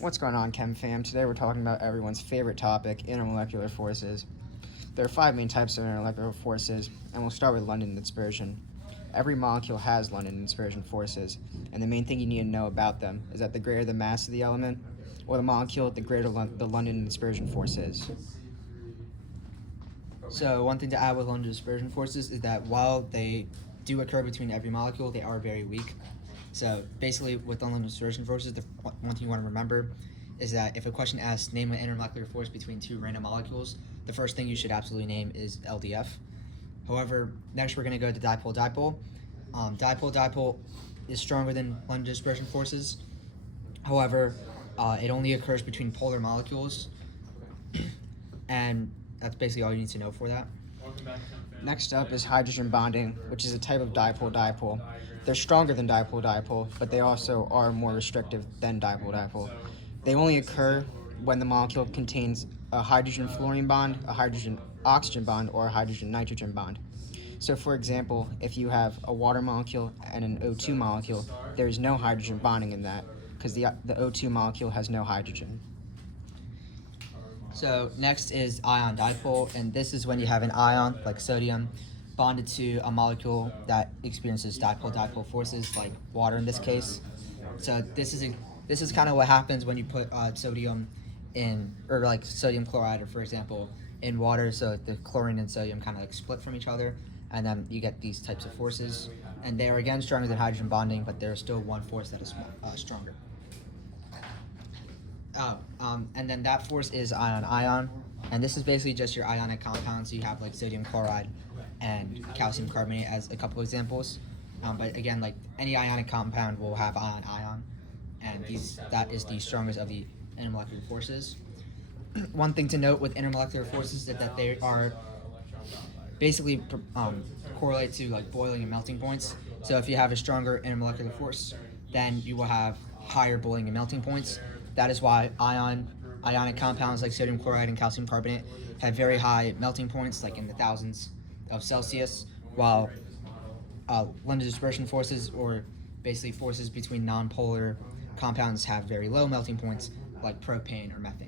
What's going on, Chem Fam? Today we're talking about everyone's favorite topic, intermolecular forces. There are 5 main types of intermolecular forces, and we'll start with London dispersion. Every molecule has London dispersion forces, and the main thing you need to know about them is that the greater the mass of the element or the molecule, the greater the London dispersion force is. So one thing to add with London dispersion forces is that while they do occur between every molecule, they are very weak. So basically with London dispersion forces, the one thing you want to remember is that if a question asks name an intermolecular force between 2 random molecules, the first thing you should absolutely name is LDF. However, next we're going to go to dipole-dipole. Dipole-dipole is stronger than London dispersion forces. However, it only occurs between polar molecules, and that's basically all you need to know for that. Next up is hydrogen bonding, which is a type of dipole-dipole. They're stronger than dipole-dipole, but they also are more restrictive than dipole-dipole. They only occur when the molecule contains a hydrogen-fluorine bond, a hydrogen-oxygen bond, or a hydrogen-nitrogen bond. So for example, if you have a water molecule and an O2 molecule, there is no hydrogen bonding in that because the O2 molecule has no hydrogen. So next is ion dipole, and this is when you have an ion, like sodium, bonded to a molecule that experiences dipole-dipole forces, like water in this case. So this is kind of what happens when you put sodium in, or like sodium chloride, or for example, in water. So the chlorine and sodium kind of like split from each other, and then you get these types of forces. And they are again stronger than hydrogen bonding, but there's still one force that is stronger. And then that force is ion-ion, and this is basically just your ionic compounds. So you have like sodium chloride and calcium carbonate as a couple examples. But again, like any ionic compound will have ion-ion, and that is the strongest of the intermolecular forces. One thing to note with intermolecular forces is that they are basically correlate to like boiling and melting points. So if you have a stronger intermolecular force, then you will have higher boiling and melting points. That is why ionic compounds like sodium chloride and calcium carbonate have very high melting points, like in the thousands of Celsius, while London dispersion forces, or basically forces between nonpolar compounds, have very low melting points, like propane or methane.